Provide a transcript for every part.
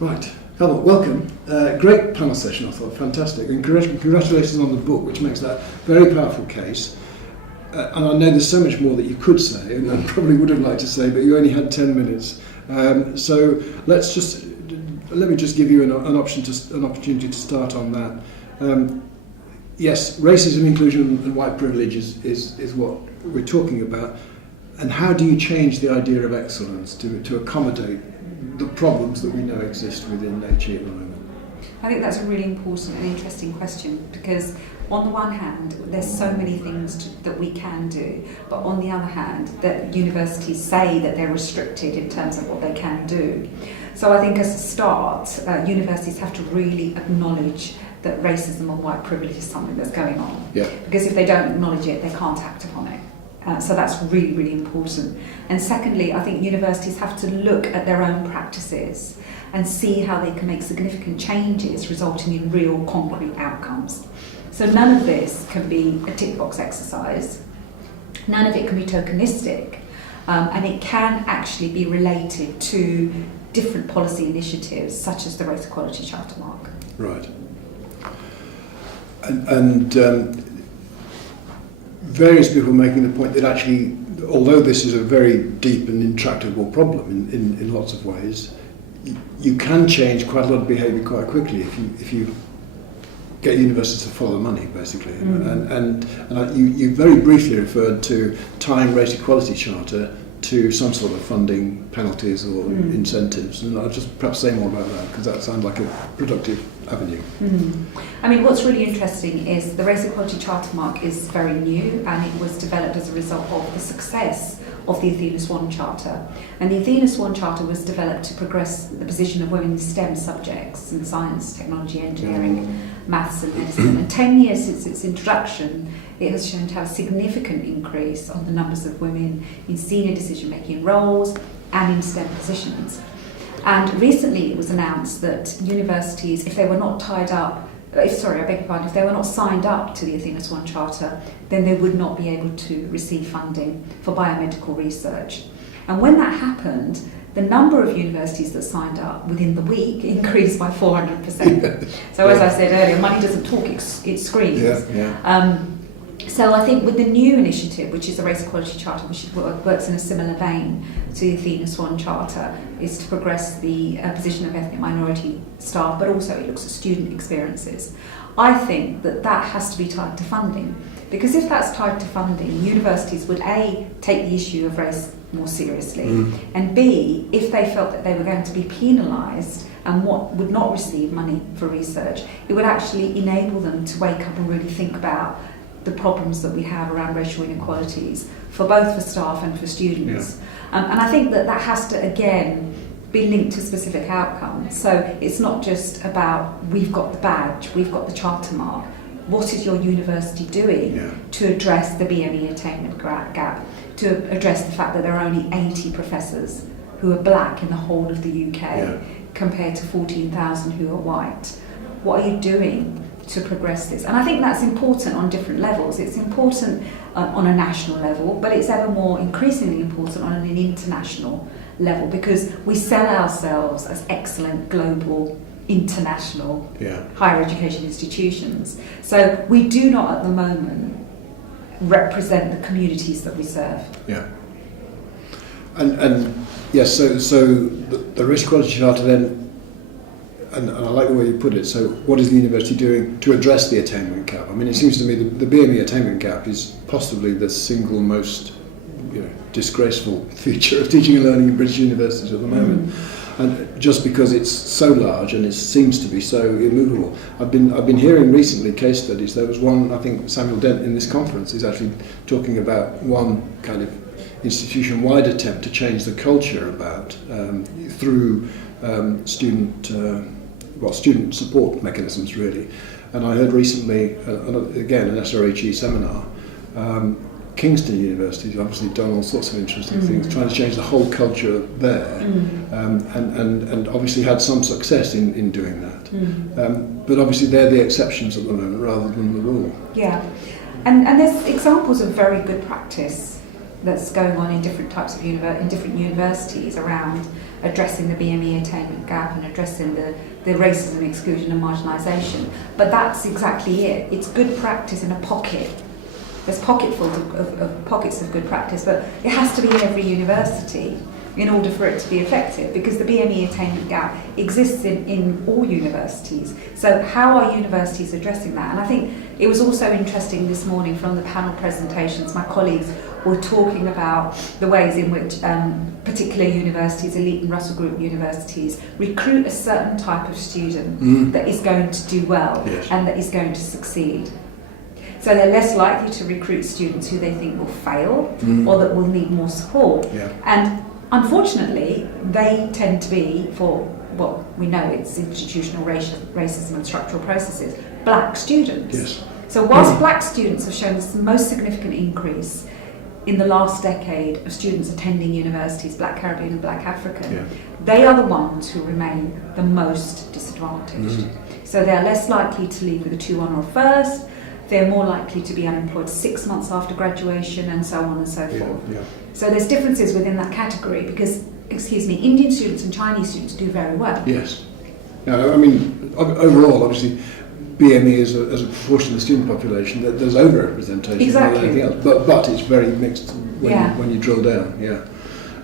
Right, Kalwant, welcome. Great panel session, I thought, fantastic. And congratulations on the book, which makes that a very powerful case. And I know there's so much more that you could say, and I probably would have liked to say, but you only had 10 minutes. So let me just give you an opportunity to start on that. Yes, racism, inclusion and white privilege is what we're talking about. And how do you change the idea of excellence to accommodate the problems that we know exist within HE at the moment? I think that's a really important and interesting question, because on the one hand there's so many things that we can do, but on the other hand that universities say that they're restricted in terms of what they can do. So I think as a start, universities have to really acknowledge that racism and white privilege is something that's going on. Yeah. Because if they don't acknowledge it, they can't act upon it. So that's really, really important. And secondly, I think universities have to look at their own practices and see how they can make significant changes resulting in real concrete outcomes. So none of this can be a tick box exercise, none of it can be tokenistic, and it can actually be related to different policy initiatives such as the Race Equality Charter mark. Right. And various people making the point that actually, although this is a very deep and intractable problem in lots of ways, you can change quite a lot of behaviour quite quickly if you get universities to follow the money, basically. And you very briefly referred to tying Race Equality Charter to some sort of funding, penalties or incentives, and I'll just perhaps say more about that, because that sounds like a productive avenue. I mean, what's really interesting is the Race Equality Charter mark is very new, and it was developed as a result of the success of the Athena Swan Charter. And the Athena Swan Charter was developed to progress the position of women in STEM subjects in science, technology, engineering, maths and medicine. And 10 years since its introduction, it has shown to have a significant increase on the numbers of women in senior decision-making roles and in STEM positions. And recently it was announced that universities, if they were not if they were not signed up to the Athena Swan Charter, then they would not be able to receive funding for biomedical research. And when that happened, the number of universities that signed up within the week increased by 400%. So as I said earlier, money doesn't talk, it screams. So I think with the new initiative, which is the Race Equality Charter, which works in a similar vein to the Athena Swan Charter, is to progress the position of ethnic minority staff, but also it looks at student experiences. I think that has to be tied to funding, because if that's tied to funding, universities would A, take the issue of race more seriously, and B, if they felt that they were going to be penalised and would not receive money for research, it would actually enable them to wake up and really think about the problems that we have around racial inequalities for staff and for students. And I think that has to, again, be linked to specific outcomes. So it's not just about, we've got the badge, we've got the charter mark. What is your university doing to address the BME attainment gap, to address the fact that there are only 80 professors who are black in the whole of the UK compared to 14,000 who are white? What are you doing to progress this? And I think that's important on different levels. It's important on a national level, but it's ever more increasingly important on an international level, because we sell ourselves as excellent global, international higher education institutions. So we do not at the moment represent the communities that we serve. And yes, so the Race Equality Charter then, and I like the way you put it, so what is the university doing to address the attainment gap? I mean, it seems to me the BME attainment gap is possibly the single most disgraceful feature of teaching and learning in British universities at the moment. And just because it's so large and it seems to be so immovable. I've been hearing recently case studies. There was one, I think Samuel Dent in this conference is actually talking about one kind of institution-wide attempt to change the culture about through student support mechanisms, really. And I heard recently, again, an SRHE seminar, Kingston University has obviously done all sorts of interesting things, trying to change the whole culture there, and obviously had some success in doing that. But obviously they're the exceptions at the moment rather than the rule. Yeah, and there's examples of very good practice that's going on in different types of in different universities around addressing the BME attainment gap and addressing the racism, exclusion and marginalisation. But that's exactly it. It's good practice in a pocket. There's pocketfuls of pockets of good practice, but it has to be in every university in order for it to be effective, because the BME attainment gap exists in all universities. So how are universities addressing that? And I think it was also interesting this morning from the panel presentations, my colleagues were talking about the ways in which particular universities, elite and Russell Group universities, recruit a certain type of student that is going to do well and that is going to succeed. So they're less likely to recruit students who they think will fail or that will need more support. And unfortunately, they tend to be, for what we know it's institutional racism and structural processes, black students. So whilst black students have shown the most significant increase in the last decade of students attending universities, black Caribbean and black African, they are the ones who remain the most disadvantaged. So they're less likely to leave with a 2-1 or a first, they're more likely to be unemployed 6 months after graduation, and so on and so forth. So there's differences within that category because, Indian students and Chinese students do very well. I mean, overall, obviously, BME as a proportion of the student population, there's over-representation more than anything else, but it's very mixed when you drill down.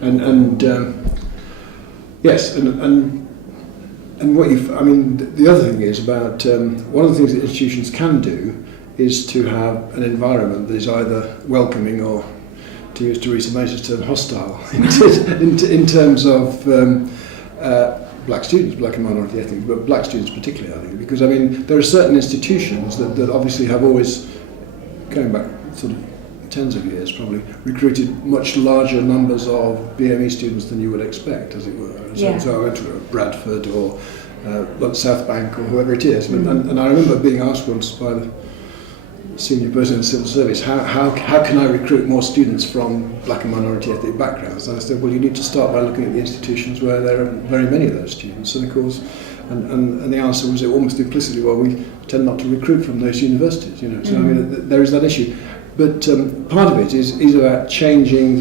And what the other thing is about one of the things that institutions can do is to have an environment that is either welcoming or, to use Theresa May's term, hostile in terms of black students, black and minority ethnic, but black students particularly, I think, because there are certain institutions that obviously have always, going back sort of tens of years probably, recruited much larger numbers of BME students than you would expect, as it were. So I went to Bradford or South Bank or whoever it is, and I remember being asked once by the senior person in the civil service, how can I recruit more students from black and minority ethnic backgrounds? And I said, well, you need to start by looking at the institutions where there are very many of those students. And of course, and the answer was almost implicitly, well, we tend not to recruit from those universities, So there is that issue. But part of it is about changing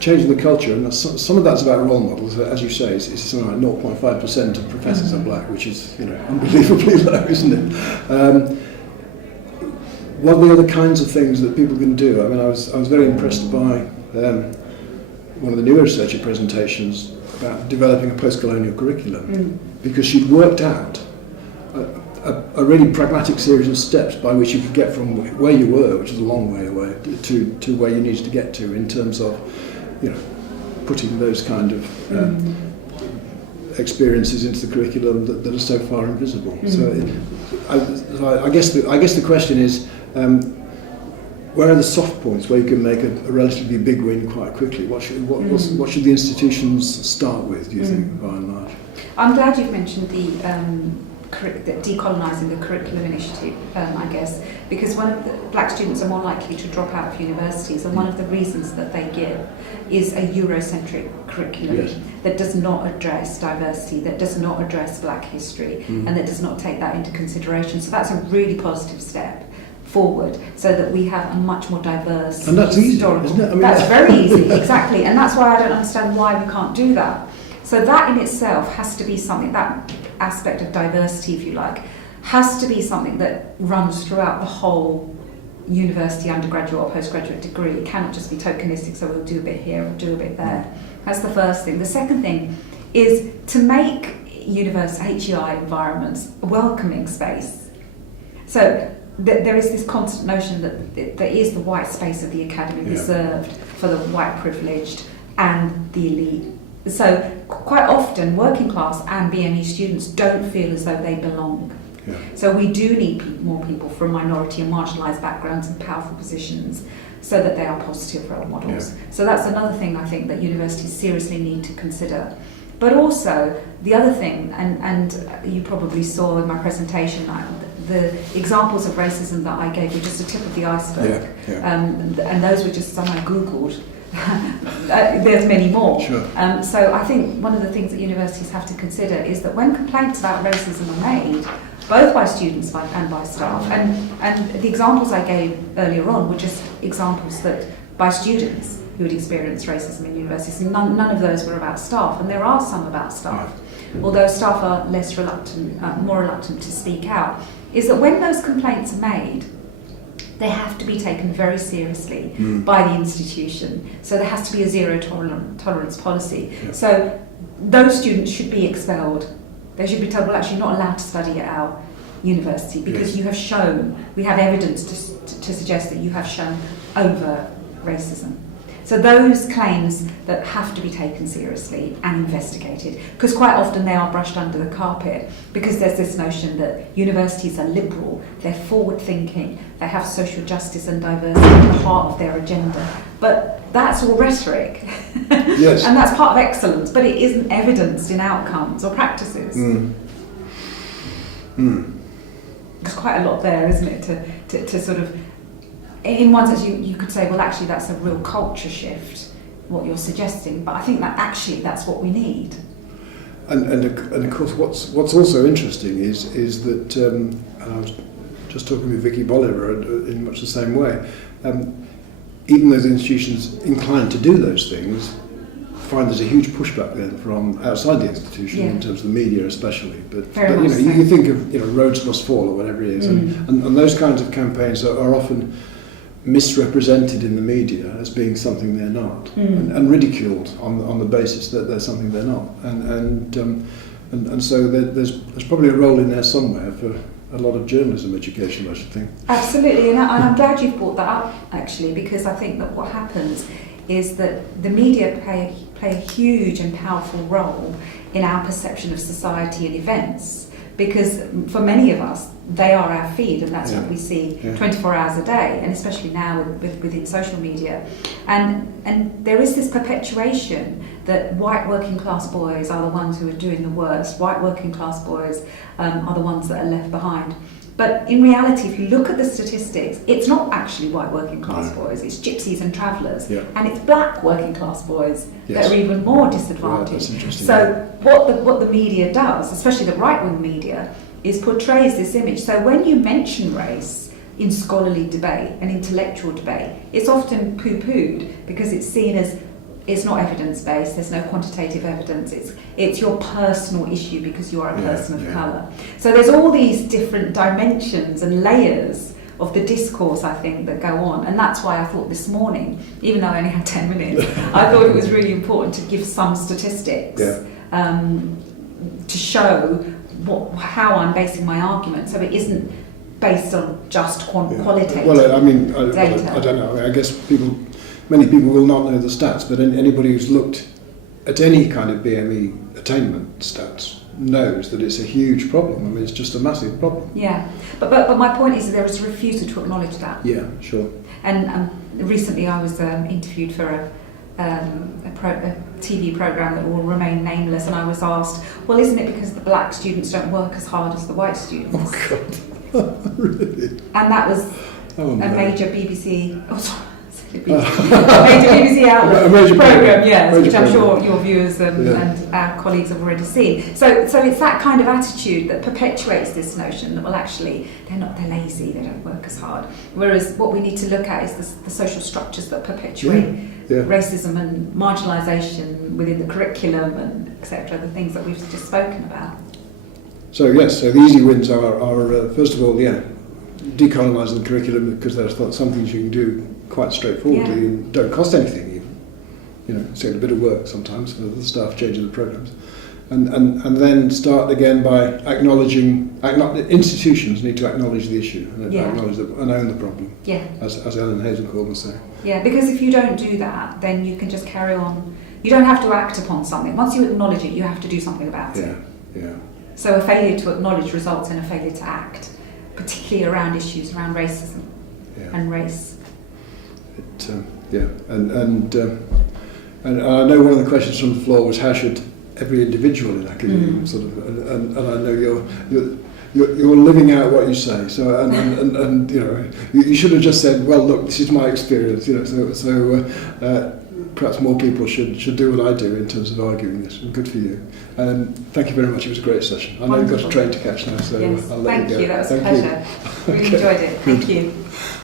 changing the culture, and some of that's about role models. As you say, it's something like 0.5% of professors are black, which is unbelievably low, isn't it? What are the other kinds of things that people can do? I was very impressed by one of the newer researcher presentations about developing a post-colonial curriculum, because she'd worked out a really pragmatic series of steps by which you could get from where you were, which is a long way away, to where you needed to get to in terms of putting those kind of experiences into the curriculum that are so far invisible. So I guess the question is, where are the soft points where you can make a relatively big win quite quickly? What should the institutions start with, do you think, by and large? I'm glad you've mentioned the Decolonizing the Curriculum initiative, I guess, because black students are more likely to drop out of universities, and one of the reasons that they give is a Eurocentric curriculum that does not address diversity, that does not address black history, and that does not take that into consideration. So that's a really positive step forward, so that we have a much more diverse and that's historical. Easy, isn't it? That's very easy, exactly, and that's why I don't understand why we can't do that. So that in itself has to be something, that aspect of diversity, if you like, has to be something that runs throughout the whole university, undergraduate or postgraduate degree. It cannot just be tokenistic, so we'll do a bit here, we'll do a bit there. That's the first thing. The second thing is to make HEI environments a welcoming space. So there is this constant notion that there is the white space of the academy reserved for the white privileged and the elite. So quite often working class and BME students don't feel as though they belong. So we do need more people from minority and marginalised backgrounds and powerful positions, so that they are positive role models. So that's another thing I think that universities seriously need to consider. But also the other thing, and you probably saw in my presentation, the examples of racism that I gave were just a tip of the iceberg, and those were just some I Googled. There's many more. So I think one of the things that universities have to consider is that when complaints about racism are made, both by students and by staff. And the examples I gave earlier on were just examples that by students who had experienced racism in universities. None of those were about staff, and there are some about staff, although staff are more reluctant to speak out, is that when those complaints are made, they have to be taken very seriously by the institution. So there has to be a zero tolerance policy. Yeah. So those students should be expelled. They should be told, well, actually, you're not allowed to study at our university because you have shown, we have evidence to suggest that you have shown overt racism. So those claims that have to be taken seriously and investigated, because quite often they are brushed under the carpet, because there's this notion that universities are liberal, they're forward-thinking, they have social justice and diversity at the heart of their agenda. But that's all rhetoric. Yes. And that's part of excellence, but it isn't evidenced in outcomes or practices. There's quite a lot there, isn't it, to sort of... In one sense, you could say, well, actually, that's a real culture shift, what you're suggesting. But I think that actually that's what we need. And of course, what's also interesting is that, and I was just talking with Vicky Bolivar in much the same way. Even those institutions inclined to do those things find there's a huge pushback then from outside the institution in terms of the media, especially. But you think of Roads Must Fall or whatever it is, and those kinds of campaigns are often misrepresented in the media as being something they're not, and ridiculed on the basis that they're something they're not, and so there's probably a role in there somewhere for a lot of journalism education, I should think. Absolutely, and I'm glad you've brought that up, actually, because I think that what happens is that the media play a huge and powerful role in our perception of society and events, because for many of us, they are our feed, and that's what we see 24 hours a day, and especially now within social media. And there is this perpetuation that white working class boys are the ones who are doing the worst, white working class boys are the ones that are left behind. But in reality, if you look at the statistics, it's not actually white working class boys, it's gypsies and travellers, and it's black working class boys that are even more disadvantaged. That's interesting. So what the media does, especially the right-wing media, is portrays this image. So when you mention race in scholarly debate and intellectual debate, it's often poo-pooed because it's seen as it's not evidence-based, there's no quantitative evidence, it's your personal issue because you are a person of colour. So there's all these different dimensions and layers of the discourse, I think, that go on, and that's why I thought this morning, even though I only had 10 minutes, I thought it was really important to give some statistics to show how I'm basing my argument, so it isn't based on just qualitative well, I mean, data. I don't know. I mean, I guess many people will not know the stats, but anybody who's looked at any kind of BME attainment stats knows that it's a huge problem. I mean, it's just a massive problem. Yeah, but my point is that there is a refusal to acknowledge that. Yeah, sure. And recently I was interviewed for a TV programme that will remain nameless, and I was asked, well, isn't it because the black students don't work as hard as the white students? Oh, God. Really? And that was a major BBC... Oh, sorry. A major BBC Outlook programme, which I'm sure your viewers and our colleagues have already seen. So it's that kind of attitude that perpetuates this notion that, well, actually, they're lazy, they don't work as hard. Whereas what we need to look at is the social structures that perpetuate racism and marginalisation within the curriculum and etc., the things that we've just spoken about. So the easy wins are first of all, decolonize the curriculum, because there's some things you can do quite straightforwardly and don't cost anything even. It's a bit of work sometimes for the staff changing the programs. And then start again by institutions need to acknowledge the issue and acknowledge and own the problem. Yeah. As Ellen Hazelcourt will say. Yeah, because if you don't do that, then you can just carry on. You don't have to act upon something. Once you acknowledge it, you have to do something about it. Yeah. So a failure to acknowledge results in a failure to act, particularly around issues around racism and race. And I know one of the questions from the floor was, how should every individual in academia sort of, and I know you're living out what you say. So and you should have just said, well, look, this is my experience. So perhaps more people should do what I do in terms of arguing this, and good for you. Thank you very much, it was a great session. I know you've got a train to catch now, so Yes, I'll let you go. thank you, that was a pleasure. Really enjoyed it, thank you.